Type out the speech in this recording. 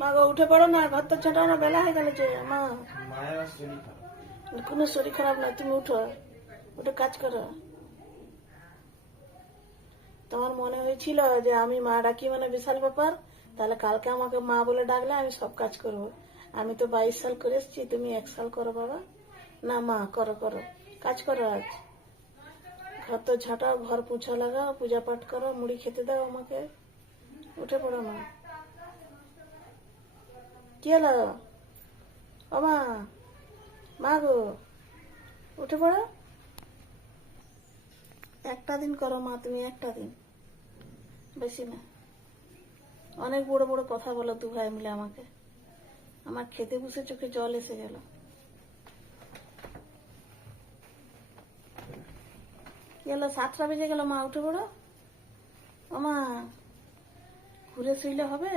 মা গো উঠে পড়ো না, ঘর তো ছোটাও না, বেলা হয়ে গেল যে। মা মায়ের আর শরীর খারাপ। কোনো শরীর খারাপ না, তুমি উঠো, উঠে কাজ করো। তোমার মনে হয়েছিল যে আমি মা ডাকি মানে বিশাল ব্যাপার, তাহলে কালকে আমাকে মা বলে ডাকলে আমি সব কাজ করব। আমি তো 22 সাল করে এসেছি, তুমি 1 সাল করো বাবা। না মা, করো করো, কাজ করো। আজ ঘর তো ঝাঁটাও, ঘর পুছা লাগাও, পূজা পাঠ করো, মুড়ি খেতে দাও আমাকে। উঠে পড়ো মা। কি হলো ও মা? মা গো উঠে পড়ো। একটা দিন করো মা, তুমি একটা দিন, বেশি না। অনেক বড় বড় কথা বলো দু ভাই মিলে আমাকে। আমার খেতে বসে চোখে জল এসে গেল। কি হলো? 7টা বেজে গেল মা, উঠে পড়ো ও মা। ঘুরে শুইলে হবে?